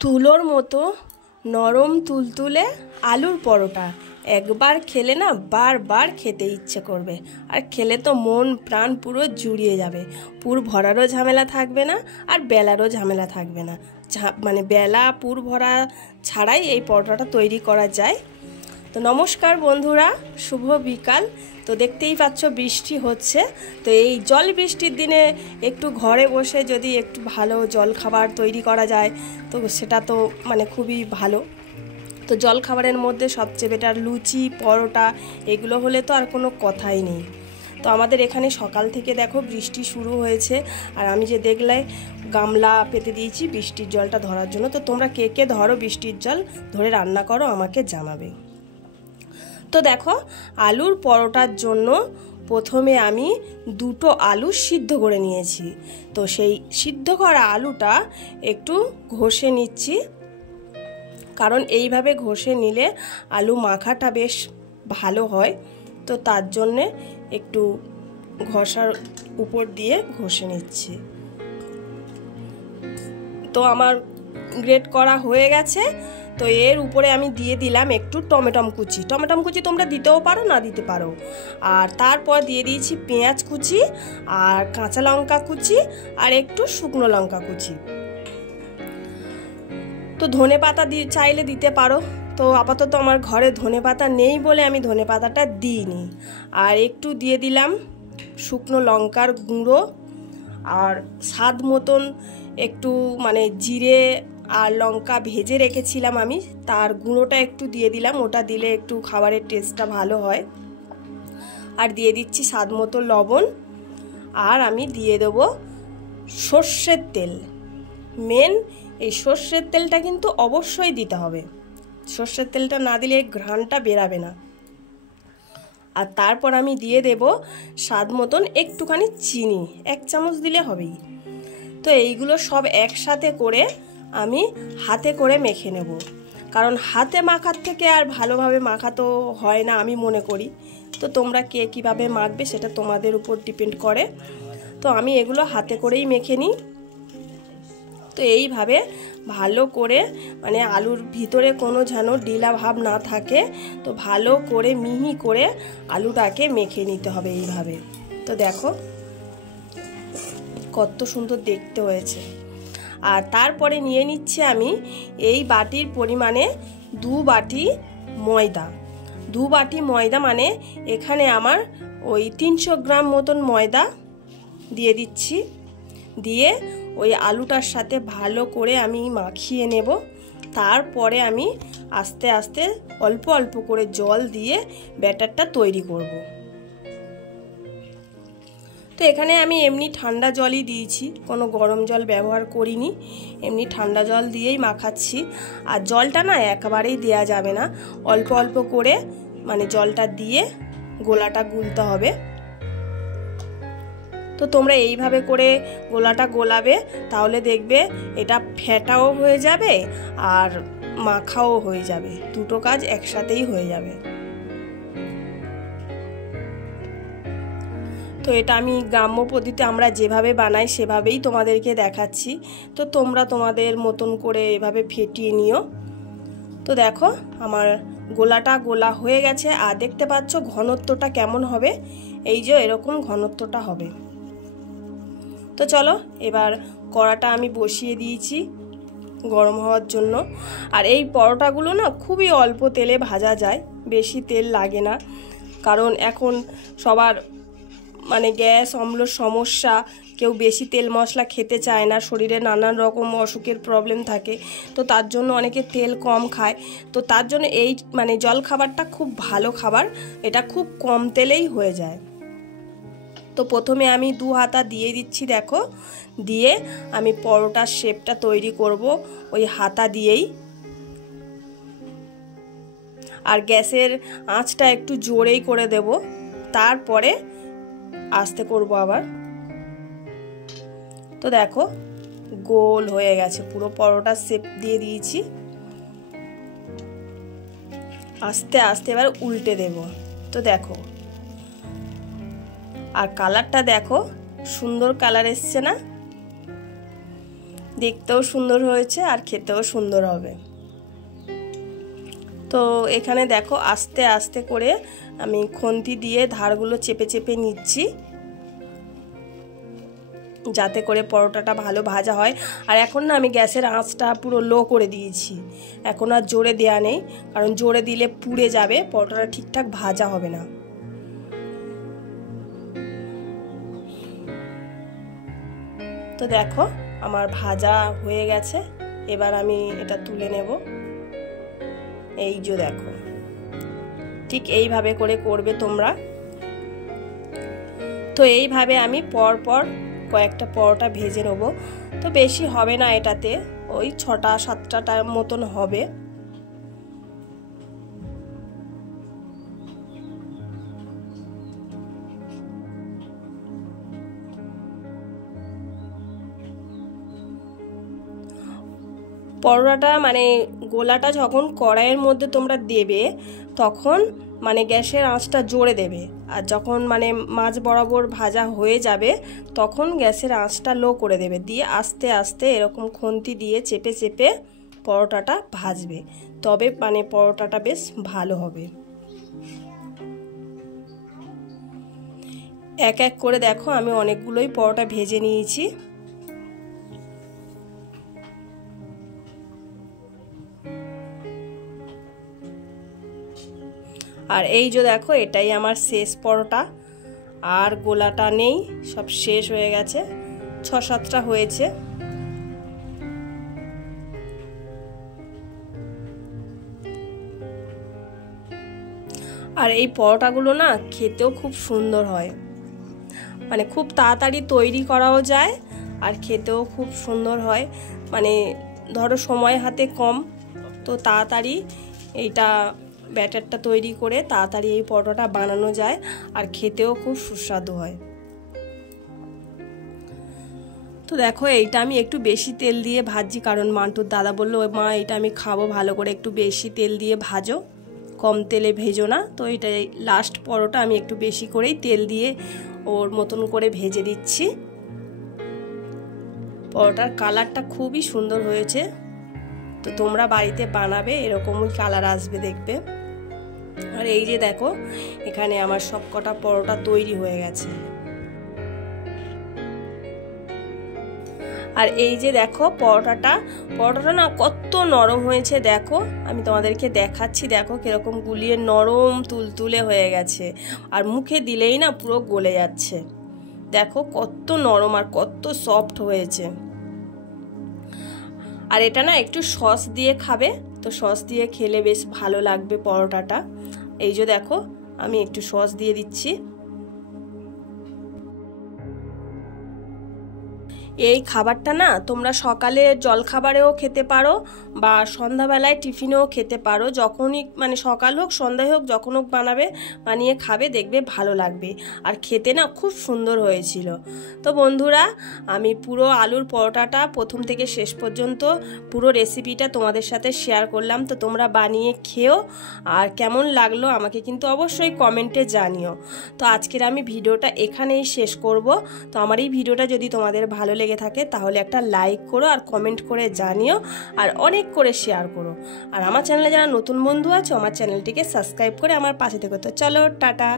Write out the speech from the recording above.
তুলোর মতো নরম তুলতুলে আলুর পরোটা একবার খেলে না বারবার খেতে ইচ্ছে করবে। আর খেলে তো মন প্রাণ পুরো জুড়িয়ে যাবে। পুর ভরারও ঝামেলা থাকবে না, আর বেলারও ঝামেলা থাকবে না। মানে বেলা পুর ভরা ছাড়াই এই পরোটাটা তৈরি করা যায়। তো নমস্কার বন্ধুরা, শুভ বিকাল। তো দেখতেই পাচ্ছ বৃষ্টি হচ্ছে। তো এই জল বৃষ্টির দিনে একটু ঘরে বসে যদি একটু ভালো জল খাবার তৈরি করা যায় তো সেটা তো মানে খুবই ভালো। তো জল খাবারের মধ্যে সবচেয়ে বেটার লুচি, পরোটা এগুলো হলে তো আর কোনো কথাই নেই। তো আমাদের এখানে সকাল থেকে দেখো বৃষ্টি শুরু হয়েছে, আর আমি যে দেখলে গামলা পেতে দিয়েছি বৃষ্টির জলটা ধরার জন্য। তো তোমরা কে কে ধরো বৃষ্টির জল ধরে রান্না করো আমাকে জানাবে। তো দেখো আলুর পরোটার জন্য প্রথমে আমি দুটো আলু সিদ্ধ করে নিয়েছি। তো সেই সিদ্ধ করা আলুটা একটু ঘষে নিচ্ছি, কারণ এইভাবে ঘষে নিলে আলু মাখাটা বেশ ভালো হয়। তো তার জন্যে একটু ঘষার উপর দিয়ে ঘষে নিচ্ছি। তো আমার গ্রেট করা হয়ে গেছে। তো এর উপরে আমি দিয়ে দিলাম একটু টমেটম কুচি। টমেটম কুচি তোমরা দিতেও পারো, না দিতে পারো। আর তারপর দিয়ে দিয়েছি পেঁয়াজ কুচি, আর কাঁচা লঙ্কা কুচি, আর একটু শুকনো লঙ্কা কুচি। তো ধনে পাতা চাইলে দিতে পারো। তো আপাতত আমার ঘরে ধনে পাতা নেই বলে আমি ধনে পাতাটা দিইনি। আর একটু দিয়ে দিলাম শুকনো লঙ্কার গুঁড়ো, আর স্বাদ মতন একটু মানে জিরে আর লঙ্কা ভেজে রেখেছিলাম আমি, তার গুঁড়োটা একটু দিয়ে দিলাম। ওটা দিলে একটু খাবারের টেস্টটা ভালো হয়। আর দিয়ে দিচ্ছি স্বাদ মতো লবণ। আর আমি দিয়ে দেবো সর্ষের তেল। মেন এই সর্ষের তেলটা কিন্তু অবশ্যই দিতে হবে। সর্ষের তেলটা না দিলে ঘ্রাণটা বেরাবে না। আর তারপর আমি দিয়ে দেব স্বাদ মতন একটুখানি চিনি, 1 চামচ দিলে হবেই। তো এইগুলো সব একসাথে করে আমি হাতে করে মেখে নেব, কারণ হাতে মাখার থেকে আর ভালোভাবে মাখা তো হয় না আমি মনে করি। তো তোমরা কে কীভাবে মাখবে সেটা তোমাদের উপর ডিপেন্ড করে। তো আমি এগুলো হাতে করেই মেখে নিই। তো এইভাবে ভালো করে মানে আলুর ভিতরে কোনো যেন ঢিলা ভাব না থাকে, তো ভালো করে মিহি করে আলুটাকে মেখে নিতে হবে এইভাবে। তো দেখো কত সুন্দর দেখতে হয়েছে। আর তারপরে নিয়ে নিচ্ছি আমি এই বাটির পরিমাণে 2 বাটি ময়দা। 2 বাটি ময়দা মানে এখানে আমার ওই 300 গ্রাম মতন ময়দা দিয়ে দিচ্ছি। দিয়ে ওই আলুটার সাথে ভালো করে আমি মাখিয়ে নেব। তারপরে আমি আস্তে আস্তে অল্প অল্প করে জল দিয়ে ব্যাটারটা তৈরি করব। তো এখানে আমি এমনি ঠান্ডা জলই দিয়েছি, কোনো গরম জল ব্যবহার করিনি। এমনি ঠান্ডা জল দিয়েই মাখাচ্ছি। আর জলটা না একেবারেই দেয়া যাবে না, অল্প অল্প করে মানে জলটা দিয়ে গোলাটা গুলতে হবে। তো তোমরা এইভাবে করে গোলাটা গোলাবে, তাহলে দেখবে এটা ফেটাও হয়ে যাবে আর মাখাও হয়ে যাবে, দুটো কাজ একসাথেই হয়ে যাবে। তো এটা আমি গ্রাম্য পদ্ধতিতে আমরা যেভাবে বানাই সেভাবেই তোমাদেরকে দেখাচ্ছি। তো তোমরা তোমাদের মতন করে এভাবে ফেটিয়ে নিও। তো দেখো আমার গোলাটা গোলা হয়ে গেছে। আর দেখতে পাচ্ছ ঘনত্বটা কেমন হবে, এই যে এরকম ঘনত্বটা হবে। তো চলো এবার কড়াটা আমি বসিয়ে দিয়েছি গরম হওয়ার জন্য। আর এই পরোটাগুলো না খুবই অল্প তেলে ভাজা যায়, বেশি তেল লাগে না। কারণ এখন সবার মানে গ্যাস অম্লর সমস্যা, কেউ বেশি তেল মশলা খেতে চায় না, শরীরে নানান রকম অসুখের প্রবলেম থাকে। তো তার জন্য অনেকে তেল কম খায়। তো তার জন্য এই মানে জল খাবারটা খুব ভালো খাবার, এটা খুব কম তেলেই হয়ে যায়। তো প্রথমে আমি 2 হাতা দিয়ে দিচ্ছি, দেখো দিয়ে আমি পরোটার শেপটা তৈরি করব ওই হাতা দিয়েই। আর গ্যাসের আঁচটা একটু জোরেই করে দেব, তারপরে আস্তে করব আবার। তো দেখো গোল হয়ে গেছে, পুরো পরোটার শেপ দিয়ে দিয়েছি। আস্তে আস্তে এবার উল্টে দেব। তো দেখো আর কালারটা দেখো সুন্দর কালার এসছে না। দেখতেও সুন্দর হয়েছে আর খেতেও সুন্দর হবে। তো এখানে দেখো আস্তে আস্তে করে আমি খুন্তি দিয়ে ধারগুলো চেপে চেপে নিচ্ছি, যাতে করে পরোটাটা ভালো ভাজা হয়। আর এখন না আমি গ্যাসের আঁচটা পুরো লো করে দিয়েছি, এখন আর জোরে দেয়া নেই, কারণ জোরে দিলে পুড়ে যাবে, পরোটাটা ঠিকঠাক ভাজা হবে না। তো দেখো আমার ভাজা হয়ে গেছে, এবার আমি এটা তুলে নেব। এই যে দেখো, ঠিক এইভাবে করে করবে তোমরা। তো এইভাবে আমি পরপর কয়েকটা পরোটা ভেজে নেব। তো বেশি হবে না, এটাতে ওই 6টা-7টার মতন হবে। পরোটাটা মানে গোলাটা যখন কড়াইয়ের মধ্যে তোমরা দেবে তখন মানে গ্যাসের আঁচটা জোরে দেবে, আর যখন মানে মাঝ বরাবর ভাজা হয়ে যাবে তখন গ্যাসের আঁচটা লো করে দেবে, দিয়ে আস্তে আস্তে এরকম খুন্তি দিয়ে চেপে চেপে পরোটাটা ভাজবে, তবে মানে পরোটাটা বেশ ভালো হবে। এক এক করে দেখো আমি অনেকগুলোই পরোটা ভেজে নিয়েছি। আর এই যে দেখো এটাই আমার শেষ পরোটা, আর গোলাটা নেই, সব শেষ হয়ে গেছে, 6-7টা হয়েছে। আর এই পরোটাগুলো না খেতেও খুব সুন্দর হয়, মানে খুব তাড়াতাড়ি তৈরি করাও যায় আর খেতেও খুব সুন্দর হয়। মানে ধরো সময় হাতে কম, তো তাড়াতাড়ি এইটা ব্যাটারটা তৈরি করে তাড়াতাড়ি এই পরোটাটা বানানো যায় আর খেতেও খুব সুস্বাদু হয়। তো দেখো এইটা আমি একটু বেশি তেল দিয়ে ভাজি, কারণ মান্টুর দাদা বললো মা এটা আমি খাবো, ভালো করে একটু বেশি তেল দিয়ে ভাজো, কম তেলে ভেজো না। তো এটা লাস্ট পরোটা আমি একটু বেশি করেই তেল দিয়ে ওর মতন করে ভেজে দিচ্ছি। পরোটার কালারটা খুবই সুন্দর হয়েছে, তো তোমরা বাড়িতে বানাবে, এরকমই কালার আসবে দেখবে। আর এই যে দেখো এখানে আমার সব কটা পরোটা তৈরি হয়ে গেছে। আর এই যে দেখো পরোটাটা না কত নরম হয়েছে, দেখো আমি তোমাদেরকে দেখাচ্ছি, দেখো কিরকম গুলিয়ে নরম তুলতুলে হয়ে গেছে, আর মুখে দিলেই না পুরো গলে যাচ্ছে। দেখো কত নরম আর কত সফট হয়েছে। আর এটা না একটু সস দিয়ে খাবে, তো সস দিয়ে খেলে বেশ ভালো লাগবে পরোটাটা। এই যে দেখো আমি একটু সস দিয়ে দিচ্ছি। এই খাবারটা না তোমরা সকালে জলখাবারেও খেতে পারো বা সন্ধ্যাবেলায় টিফিনেও খেতে পারো, যখনই মানে সকাল হোক সন্ধ্যা হোক যখন হোক বানিয়ে খাবে, দেখবে ভালো লাগবে আর খেতে না খুব সুন্দর হয়েছিল। তো বন্ধুরা আমি পুরো আলুর পরোটাটা প্রথম থেকে শেষ পর্যন্ত পুরো রেসিপিটা তোমাদের সাথে শেয়ার করলাম। তো তোমরা বানিয়ে খেও, আর কেমন লাগলো আমাকে কিন্তু অবশ্যই কমেন্টে জানিও। তো আজকের আমি ভিডিওটা এখানেই শেষ করব। তো আমার এই ভিডিওটা যদি তোমাদের ভালো লেগে থাকে তাহলে একটা লাইক করো আর কমেন্ট করে জানিও, আর অনেক করে শেয়ার করো। আর আমার চ্যানেলে যারা নতুন বন্ধু আছে আমার চ্যানেলটিকে সাবস্ক্রাইব করে আমার পাশে থেকো। তো চলো টাটা।